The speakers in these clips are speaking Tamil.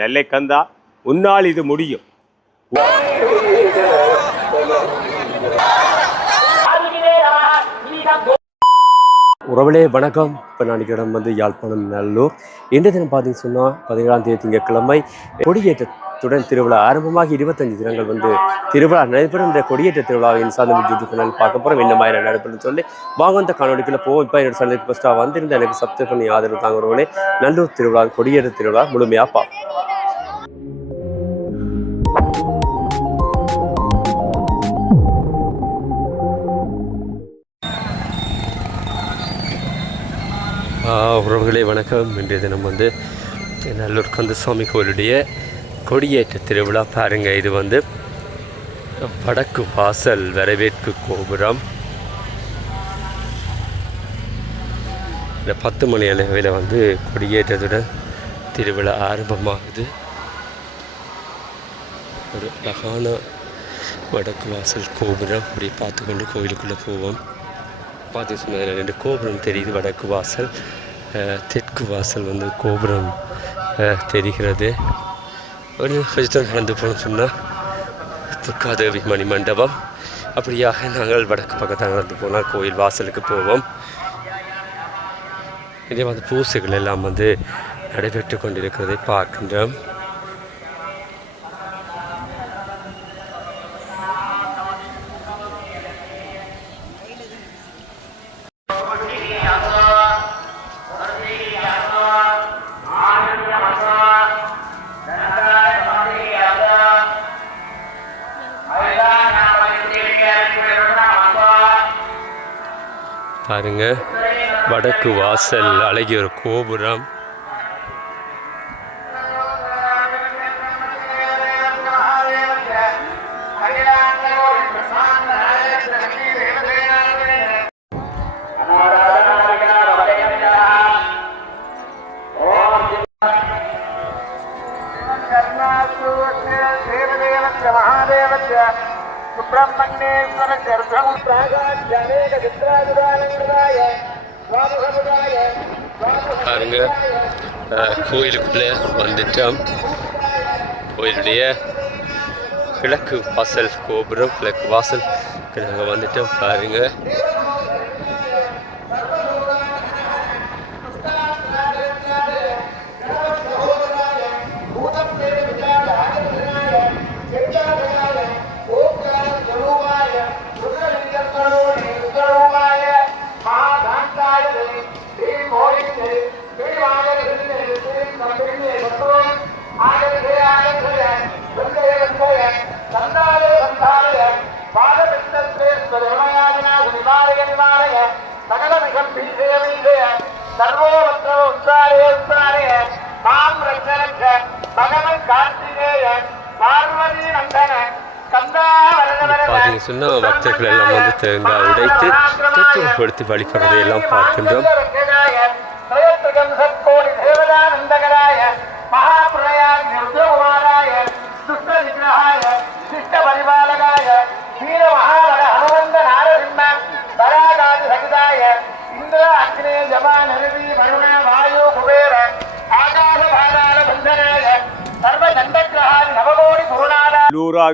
நெல்லை கந்தா உன்னால் இது முடியும். உறவுகளே வணக்கம். இப்போ நான் இடம் யாழ்ப்பாணம் நல்லூர். இன்றைய தினம் பார்த்தீங்கன்னு சொன்னால் 17ஆம் தேதி திங்கட்கிழமை கொடியேற்றத்துடன் திருவிழா ஆரம்பமாக 25 தினங்கள் திருவிழா நடைபெறும். இந்த கொடியேற்ற திருவிழாவின் சார்ந்த யூடியூப் பார்க்க போகிறோம். என்ன மாதிரி நடைபெறும் சொல்லி வாங்க இந்த காணொலிக்குள்ள போவோம். இப்போ என்னோட சேனலுக்கு ஃபஸ்ட்டாக வந்திருந்த எனக்கு சப்ஸ்கிரைப் பண்ணி ஆதரவு தாங்க உறவுகளே. நல்லூர் திருவிழா கொடியேற்ற திருவிழா முழுமையாக பார்ப்போம். உறவுகளே வணக்கம். இன்றைய தினம் நல்லூர் கந்தசாமி கோயிலுடைய கொடியேற்ற திருவிழா பாருங்கள். இது வடக்கு வாசல் வரவேற்பு கோபுரம். இந்த 10 மணி அளவில் கொடியேற்றத்துடன் திருவிழா ஆரம்பமாகுது. ஒரு அழகான வடக்கு வாசல் கோபுரம். அப்படி பார்த்துக்கொண்டு கோயிலுக்குள்ளே போவோம். பார்த்து சொன்னதில் 2 கோபுரம் தெரியுது. வடக்கு வாசல், தெற்கு வாசல் கோபுரம் தெரிகிறது. ஒரு கொஞ்சம் நடந்து போகணும்னு சொன்னால் துர்காதேவி மணி மண்டபம். அப்படியாக நாங்கள் வடக்கு பக்கத்தில் நடந்து போனால் கோயில் வாசலுக்கு போவோம். இதே பூசைகள் எல்லாம் நடைபெற்று கொண்டிருக்கிறதை பார்க்கின்றோம். பாருங்க, வடக்கு வாசல் அழகிய ஒரு கோபுரம். பாருங்க, கோயிலுக்குள்ளே வந்துட்டோம். கோயிலுடைய கிழக்கு வாசல் கோபுரம், கிழக்கு வாசல் நாங்கள் வந்துட்டோம். பாருங்க, பார்த்தீங்க சொன்னால் பக்தர்கள் எல்லாம் தேங்காய் உடைத்து தத்துவப்படுத்தி வழிபடுறதை எல்லாம் பார்க்கின்றோம்.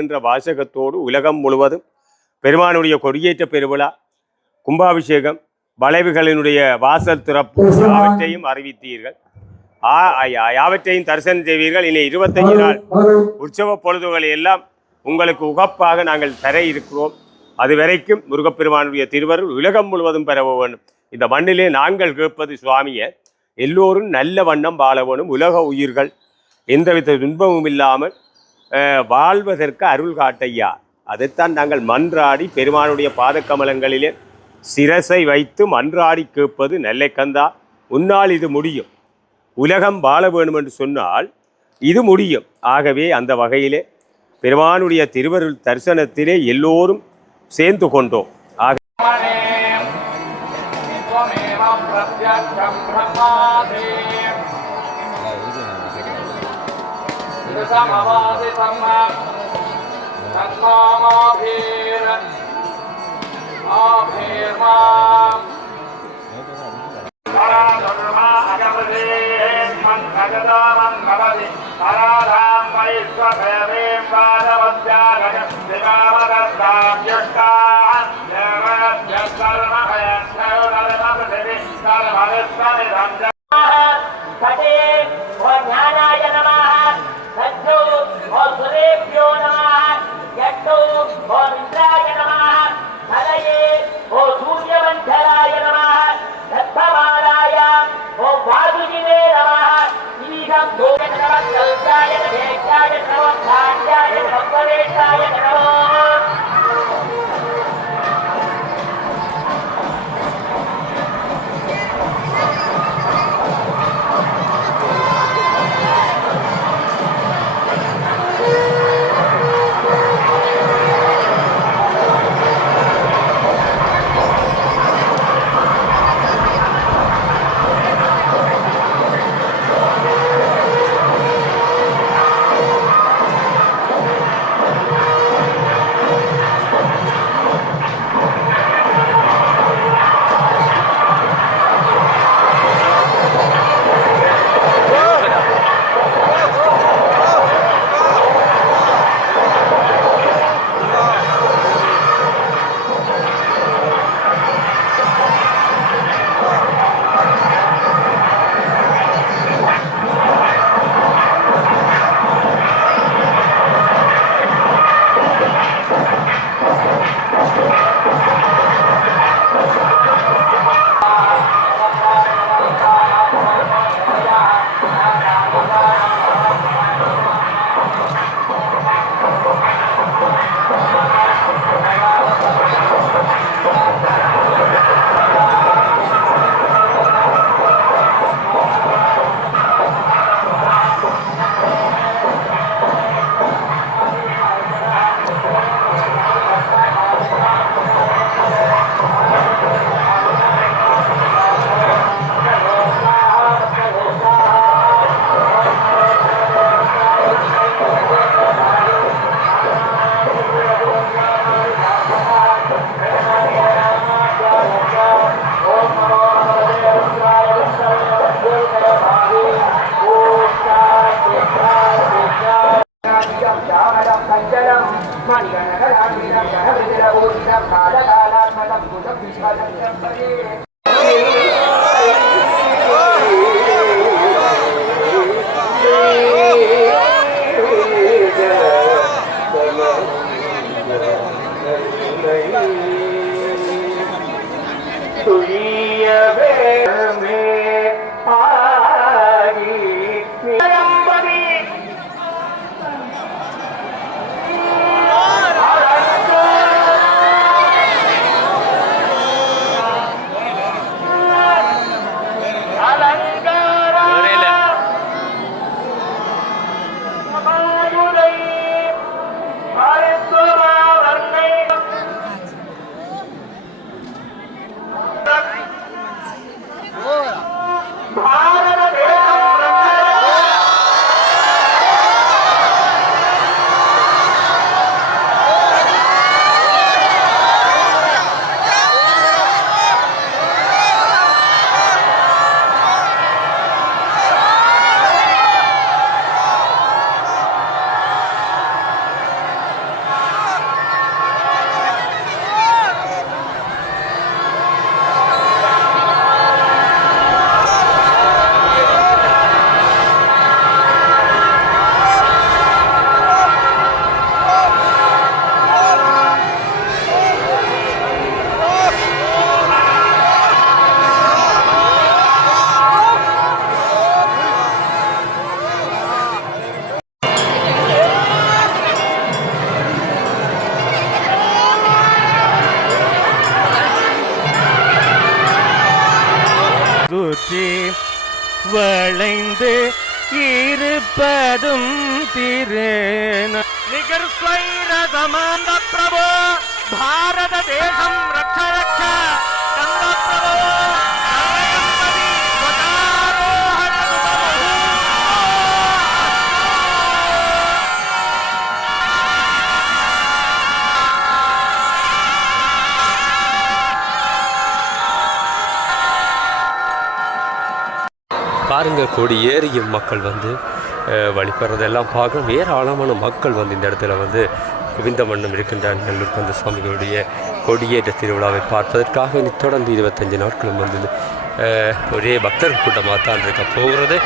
என்ற வாசகத்தோடு உலகம் முழுவதும் பெருமானுடைய கொடியேற்ற பெருவிழா, கும்பாபிஷேகம், வளைவுகளினுடைய வாசல் திறப்பு யாவற்றையும் அறிவித்தீர்கள். யாவற்றையும் தரிசனம் செய்வீர்கள். இனி 25 நாள் உற்சவ பொழுதுகளை எல்லாம் உங்களுக்கு உகப்பாக நாங்கள் தர இருக்கிறோம். அது வரைக்கும் முருகப்பெருமானுடைய திருவருள் உலகம் முழுவதும் பெறவ வேண்டும். இந்த மண்ணிலே நாங்கள் கேட்பது சுவாமியை, எல்லோரும் நல்ல வண்ணம் வாழ வேணும். உலக உயிர்கள் எந்தவித துன்பமும் இல்லாமல் வாழ்வதற்கு அருள் காட்டையா. அதைத்தான் நாங்கள் மன்றாடி பெருமானுடைய பாதக்கமலங்களிலே சிரசை வைத்து மன்றாடி கேட்பது. நெல்லை கந்தா உன்னால் இது முடியும். உலகம் வாழ வேண்டும் என்று சொன்னால் இது முடியும். ஆகவே அந்த வகையிலே பெருமானுடைய திருவருள் தரிசனத்திலே எல்லோரும் சேர்ந்து கொண்டோம். ஆக சுற்றி வளைந்து இருப்பதும் திரு நிகர் ஸ்வைரசமாந்த பிரபு பாரத தேசம் ரட்ச ரட்ச கந்த பிரபு பாருங்க கொடியேறியும் மக்கள் வந்து வழிபடுறதெல்லாம் பார்க்கணும். ஏராளமான மக்கள் வந்து இந்த இடத்துல வந்து குவிந்த வண்ணம் இருக்கின்ற நல்லூர் கந்த சுவாமிகளுடைய கொடியேற்ற திருவிழாவை பார்ப்பதற்காக தொடர்ந்து 25 நாட்களும் வந்து ஒரே பக்தர் கூட்டமாக தான் இருக்க போகிறது.